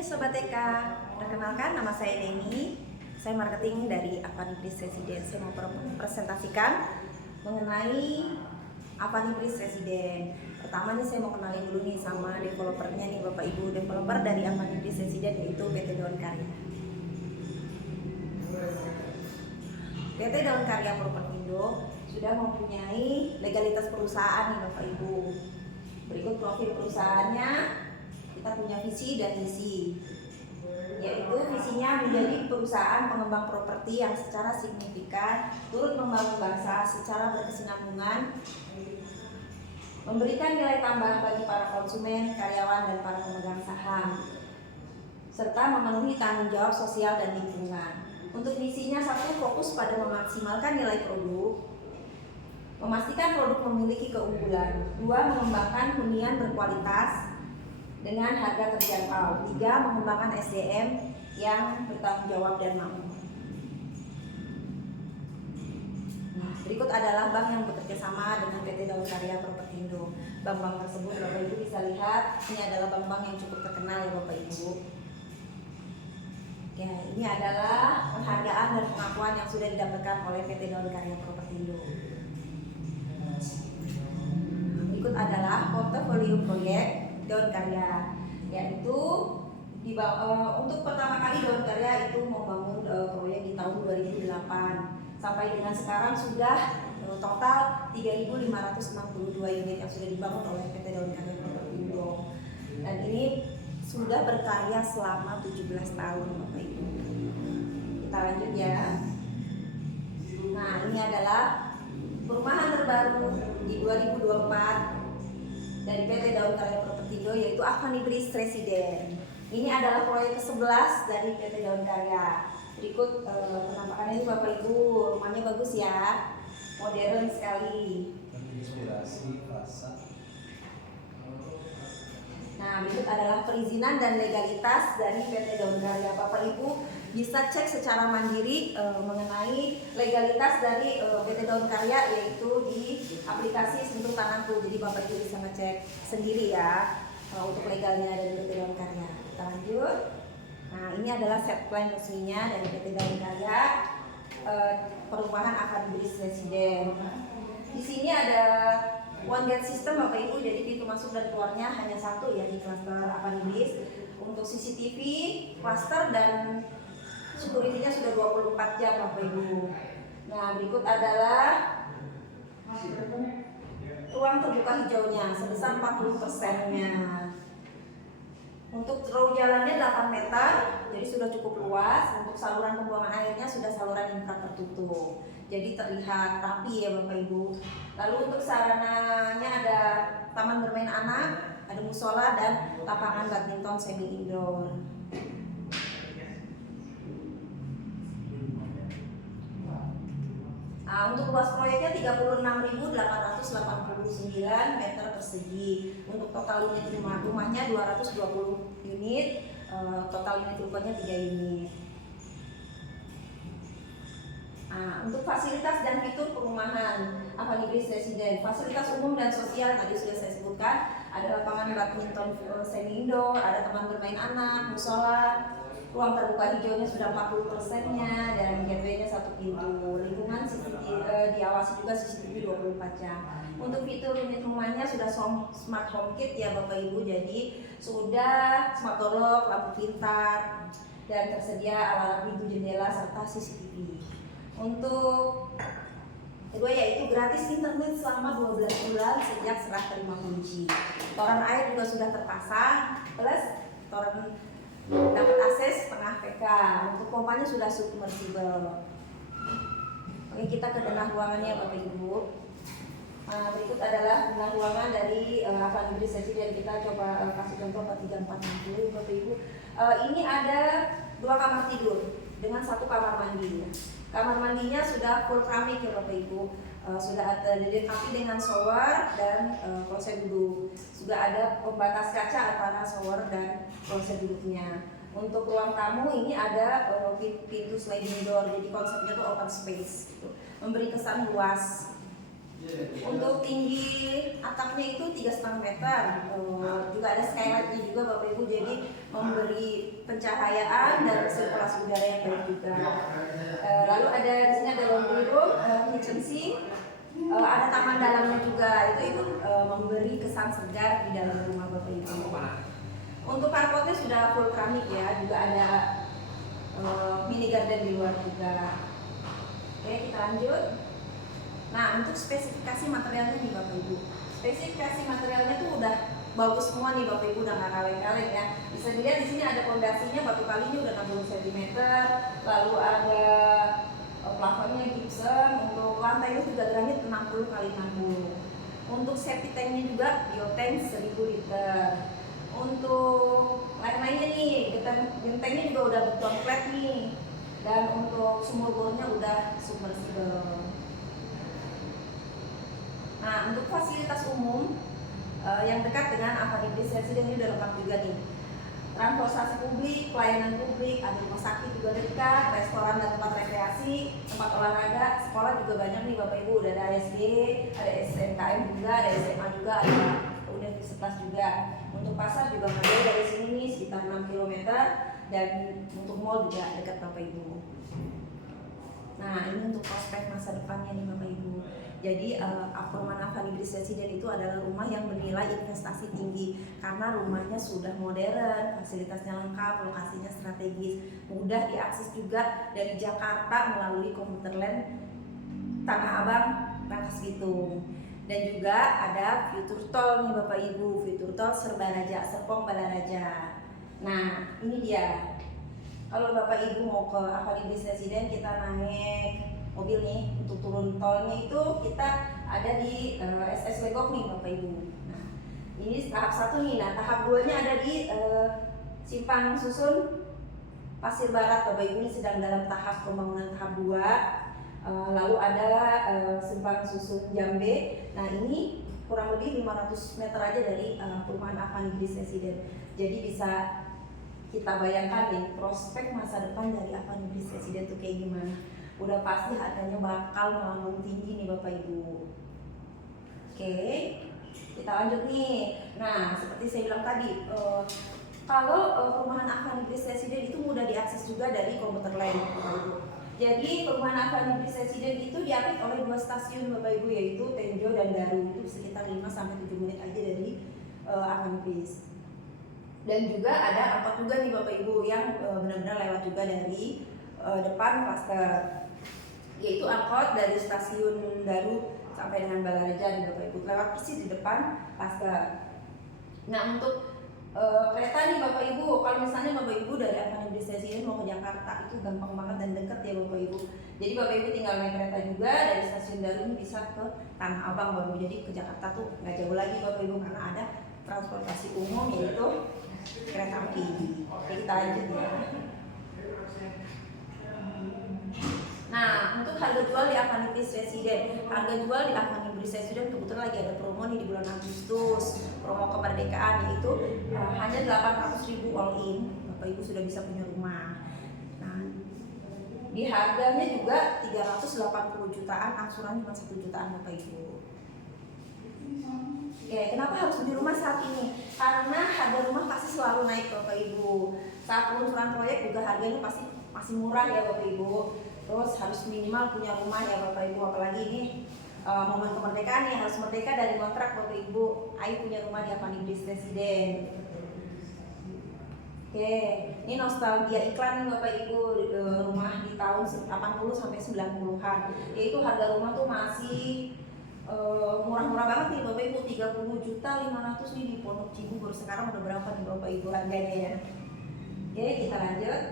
Hai Sobat TK, perkenalkan nama saya Deni. Saya marketing dari Avanibris Residen. Saya mau presentasikan mengenai Avanibris Residen. Pertama nih saya mau kenalin dulu nih sama developernya nih Bapak Ibu. Developer dari Avanibris Residen yaitu PT Daun Karya. PT Daun Karya Propertindo sudah mempunyai legalitas perusahaan nih Bapak Ibu. Berikut profil perusahaannya. Kita punya visi dan misi, yaitu visinya menjadi perusahaan pengembang properti yang secara signifikan turut membangun bangsa secara berkesinambungan, memberikan nilai tambah bagi para konsumen, karyawan, dan para pemegang saham, serta memenuhi tanggung jawab sosial dan lingkungan. Untuk misinya, satu, fokus pada memaksimalkan nilai produk, memastikan produk memiliki keunggulan. Dua, mengembangkan hunian berkualitas dengan harga terjangkau. 3. Mengembangkan SDM yang bertanggung jawab dan mampu. Nah, berikut adalah bank yang bekerja sama dengan PT Daun Karya Propertindo. Bank-bank tersebut Bapak Ibu bisa lihat, ini adalah bank-bank yang cukup terkenal ya Bapak Ibu. Oke, ini adalah penghargaan dan pengakuan yang sudah didapatkan oleh PT Daun Karya Propertindo. Berikut adalah portofolio proyek Daun Karya, yaitu untuk pertama kali Daun Karya itu membangun proyek di tahun 2008 sampai dengan sekarang sudah total 3.562 unit yang sudah dibangun oleh PT Daun Karya Propertindo, dan ini sudah berkarya selama 17 tahun Bapak Ibu. Kita lanjut ya. Nah, ini adalah perumahan terbaru di 2024 dari PT Daun Karya Propertindo, yaitu Avanibris Residen. Ini adalah proyek ke-11 dari PT Daun Karya. Berikut penampakannya ini Bapak Ibu. Rumahnya bagus ya, modern sekali. Nah, berikut adalah perizinan dan legalitas dari PT Daun Karya. Bapak Ibu bisa cek secara mandiri mengenai legalitas dari PT Daun Karya, yaitu di aplikasi Sentuh Tanganku. Jadi Bapak Ibu bisa ngecek sendiri ya untuk legalnya dari PT Daun Karya. Kita lanjut. Nah, ini adalah set plan resminya dari PT Daun Karya, perumahan Avanibris Residen. Di sini ada one gate system Bapak Ibu, jadi pintu masuk dan keluarnya hanya satu ya di klaster Avanibris. Untuk CCTV, cluster, dan security-nya sudah 24 jam Bapak Ibu. Nah, berikut adalah ruang terbuka hijaunya sebesar 40%-nya. Untuk row jalannya 8 meter, jadi sudah cukup luas. Untuk saluran pembuangan airnya sudah saluran infra tertutup, jadi terlihat rapi ya Bapak Ibu. Lalu untuk sarananya ada taman bermain anak, ada musola, dan lapangan badminton semi indoor. Nah, untuk luas proyeknya 36.889 meter persegi. Untuk total unit rumahnya 220 unit, total unit rumahnya 3 unit. Nah, untuk fasilitas dan fitur perumahan Avanibris Residen, fasilitas umum dan sosial tadi sudah saya sebutkan. Ada lapangan badminton semi indoor, ada taman bermain anak, musola, ruang terbuka hijaunya sudah 40%-nya, dan gateway-nya 1 pintu. Lingkungan diawasi juga CCTV 24 jam. Untuk fitur unit rumahnya sudah smart home kit ya Bapak Ibu, jadi sudah smart door lock, lampu pintar, dan tersedia alarm pintu, jendela, serta CCTV. Untuk kedua yaitu gratis internet selama 12 bulan sejak serah terima kunci. Toren air juga sudah terpasang, plus toren dapat akses setengah PK. Untuk pompanya sudah submersible. Oke, kita ke denah ruangannya Bapak Ibu. Berikut adalah denah ruangan dari Avanibris Residen. Kita coba kasih contoh 3460 Bapak Ibu. Ini ada 2 kamar tidur dengan 1 kamar mandi. Kamar mandinya sudah full keramik ya Bapak Ibu. Sudah ada dilengkapi dengan shower dan kloset duduk. Sudah ada pembatas kaca antara shower dan kloset duduknya. Untuk ruang tamu ini ada pintu sliding door, jadi konsepnya tuh open space gitu. Memberi kesan luas. Untuk tinggi atapnya itu 3,5 meter. Juga ada skylightnya juga Bapak Ibu, jadi memberi pencahayaan dan sirkulasi udara yang baik juga. Lalu ada di sini ada laundry room, kitchen sink, ada taman dalamnya juga. Itu memberi kesan segar di dalam rumah Bapak Ibu. Untuk carportnya sudah full keramik ya, juga ada mini garden di luar juga. Oke, kita lanjut. Nah, untuk spesifikasi materialnya nih Bapak Ibu. Spesifikasi materialnya tuh udah bagus semua nih Bapak Ibu, udah nggak kaleng-kaleng ya. Bisa dilihat di sini ada fondasinya, batu kalinya udah 60 cm, lalu ada plafonnya gypsum. Untuk lantainya juga granit 60 kali 60. Untuk septic tanknya juga biotank 1000 liter. Untuk lain-lainnya nih, gentengnya juga udah beton flat nih. Dan untuk sumur bornya udah submersible. Nah, untuk fasilitas umum yang dekat dengan Avani Bliss Residence ini udah lengkap juga nih. Transportasi publik, pelayanan publik, ada rumah sakit juga dekat, restoran dan tempat rekreasi, tempat olahraga, sekolah juga banyak nih Bapak Ibu. Udah ada SD, ada SMKM juga, ada SMA juga, ada universitas juga. Untuk pasar juga ada dari sini nih sekitar 6 km, dan untuk mall juga dekat Bapak Ibu. Nah, ini untuk prospek masa depannya nih Bapak Ibu. Jadi perumahan Avani Bliss Residence itu adalah rumah yang bernilai investasi tinggi karena rumahnya sudah modern, fasilitasnya lengkap, lokasinya strategis, mudah diakses juga dari Jakarta melalui komuter lain Tanah Abang, Rangkas Bitung. Dan juga ada fitur tol nih Bapak Ibu, fitur tol Serbaraja, Serpong Balaraja. Nah, ini dia. Kalau Bapak Ibu mau ke Avani Bliss Residence, kita naik mobil nih. Untuk turun tolnya itu kita ada di SS Legok nih Bapak Ibu. Nah, ini tahap 1 nih. Nah, tahap 2 nya ada di Simpang Susun Pasir Barat Bapak Ibu, ini sedang dalam tahap pembangunan tahap 2. Lalu ada Simpang Susun Jambe. Nah, ini kurang lebih 500 meter aja dari perumahan Avani Bliss Residence. Jadi bisa kita bayangkan nih prospek masa depan dari Avani Bliss Residence itu kayak gimana. Udah pasti harganya bakal melambung tinggi nih Bapak Ibu. Oke, kita lanjut nih. Nah, seperti saya bilang tadi, kalau perumahan Avani Bliss Residence itu mudah diakses juga dari komuter lain Bapak Ibu. Jadi perumahan Avani Bliss Residence itu diapit oleh 2 stasiun Bapak Ibu, yaitu Tenjo dan Daru. Itu sekitar 5-7 menit aja dari Avani Bliss. Dan juga ada angkot juga nih Bapak Ibu yang benar-benar lewat juga dari depan Klaster, yaitu angkot dari stasiun Daru sampai dengan Balaraja nih Bapak Ibu, lewat persis di depan Klaster. Nah, untuk kereta nih Bapak Ibu, kalau misalnya Bapak Ibu dari Avani Bliss Residence mau ke Jakarta itu gampang banget dan dekat ya Bapak Ibu. Jadi Bapak Ibu tinggal naik kereta juga dari stasiun Daru ini bisa ke Tanah Abang Bapak Ibu. Jadi ke Jakarta tuh nggak jauh lagi Bapak Ibu karena ada transportasi umum yaitu kereta api. Oke, kita lanjut ya. Nah, untuk harga jual di Avani Bliss Residence, harga jual di Avani Bliss Residence kebetulan lagi ada promo nih di bulan Agustus, promo kemerdekaan, yaitu hanya 800.000 all in. Bapak Ibu sudah bisa punya rumah. Nah, di harganya juga 380 jutaan, angsuran cuma 1 jutaan Bapak Ibu. Oke, kenapa harus beli rumah saat ini? Karena harga rumah pasti selalu naik Bapak Ibu. Saat peluncuran proyek juga harganya pasti masih murah ya Bapak Ibu. Terus harus minimal punya rumah ya Bapak Ibu, apalagi ini momen kemerdekaan nih, harus merdeka dari kontrak Bapak Ibu. Ayo punya rumah di Avani Bliss Residence. Oke, ini nostalgia iklan nih Bapak Ibu, rumah di tahun 80 sampai 90-an. Yaitu harga rumah tuh masih murah-murah banget nih Bapak Ibu, 30.500.000 nih di Pondok Cibubur. Sekarang udah berapa nih Bapak Ibu harganya ya? Oke, kita lanjut.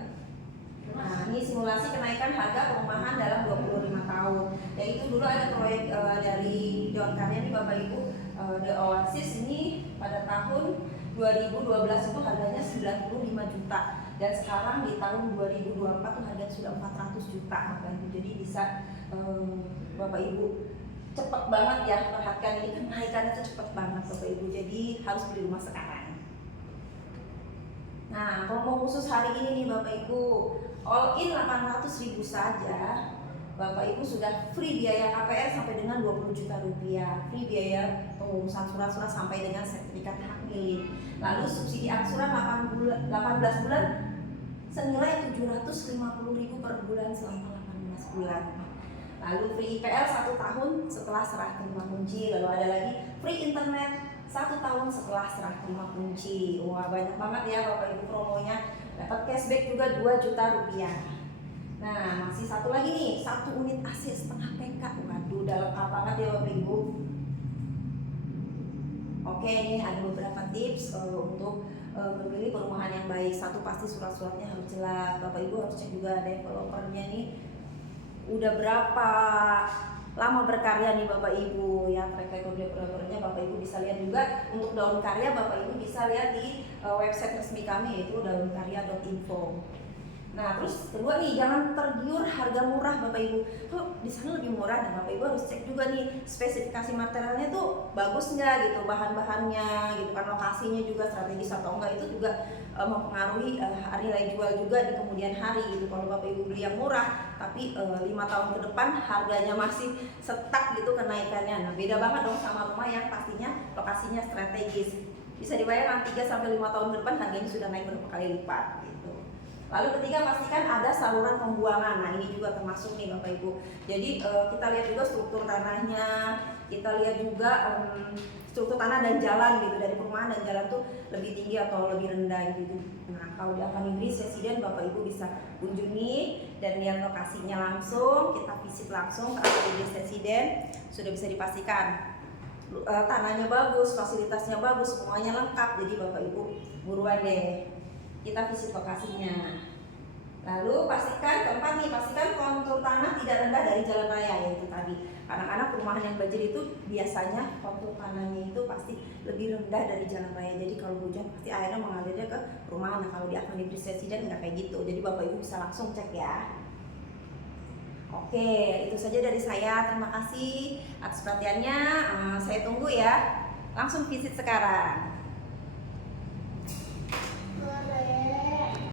Nah, ini simulasi kenaikan harga perumahan dalam 25 tahun. Yaitu dulu ada proyek dari Dewan Karya nih Bapak Ibu, The Oasis ini pada tahun 2012 itu harganya 95 juta. Dan sekarang di tahun 2024 tuh harganya sudah 400 juta Bapak Ibu. Jadi bisa Bapak Ibu cepet banget ya, perhatikan ini kenaikannya itu cepet banget Bapak Ibu. Jadi harus beli rumah sekarang. Nah, promo khusus hari ini nih Bapak Ibu, all in 800.000 saja Bapak Ibu sudah free biaya KPR sampai dengan 20 juta rupiah, free biaya pengurusan surat-surat sampai dengan sertifikat hak milik. Lalu subsidi angsuran 18 bulan senilai 750.000 per bulan selama 18 bulan. Lalu free IPL 1 tahun setelah serah terima kunci. Lalu ada lagi free internet 1 tahun setelah serah terima kunci. Wah, banyak banget ya Bapak Ibu promonya. Dapat cashback juga 2 juta rupiah. Nah, masih satu lagi nih, 1 unit AC setengah PK. Waduh, udah lengkap banget ya Bapak Ibu. Oke, ini ada beberapa tips untuk memilih perumahan yang baik. Satu, pasti surat-suratnya harus jelas. Bapak Ibu harus cek juga developernya nih udah berapa lama berkarya nih Bapak Ibu ya, track record developernya Bapak Ibu bisa lihat juga. Untuk daun karya Bapak Ibu bisa lihat di website resmi kami, yaitu daunkarya.info. Nah, terus kedua nih, jangan tergiur harga murah Bapak Ibu. Kok di sana lebih murah? Nah, Bapak Ibu harus cek juga nih spesifikasi materialnya tuh bagus nggak gitu, bahan-bahannya gitu kan, lokasinya juga strategis atau enggak, itu juga mempengaruhi nilai jual juga di kemudian hari gitu. Kalau Bapak Ibu beli yang murah tapi 5 tahun ke depan harganya masih stuck gitu kenaikannya. Nah, beda banget dong sama rumah yang pastinya lokasinya strategis. Bisa dibayangkan 3-5 tahun ke depan harganya sudah naik berapa kali lipat gitu. Lalu ketiga, pastikan ada saluran pembuangan. Nah, ini juga termasuk nih Bapak Ibu. Jadi kita lihat juga struktur tanahnya, kita lihat juga struktur tanah dan jalan gitu, dari perumahan dan jalan tuh lebih tinggi atau lebih rendah gitu. Nah, kalau di Avani Breeze Residen Bapak Ibu bisa kunjungi dan lihat lokasinya langsung, kita visit langsung ke Avani Breeze Residen, sudah bisa dipastikan tanahnya bagus, fasilitasnya bagus, semuanya lengkap. Jadi Bapak Ibu buruan deh, kita visit lokasinya. Lalu pastikan kontur tanah tidak rendah dari jalan raya, yaitu tadi. Anak-anak perumahan yang banjir itu biasanya kontur tanahnya itu pasti lebih rendah dari jalan raya. Jadi kalau hujan pasti airnya mengalirnya ke perumahan. Nah, kalau di Avani Breeze Residen nggak kayak gitu. Jadi Bapak Ibu bisa langsung cek ya. Oke, itu saja dari saya. Terima kasih atas perhatiannya. Saya tunggu ya. Langsung visit sekarang.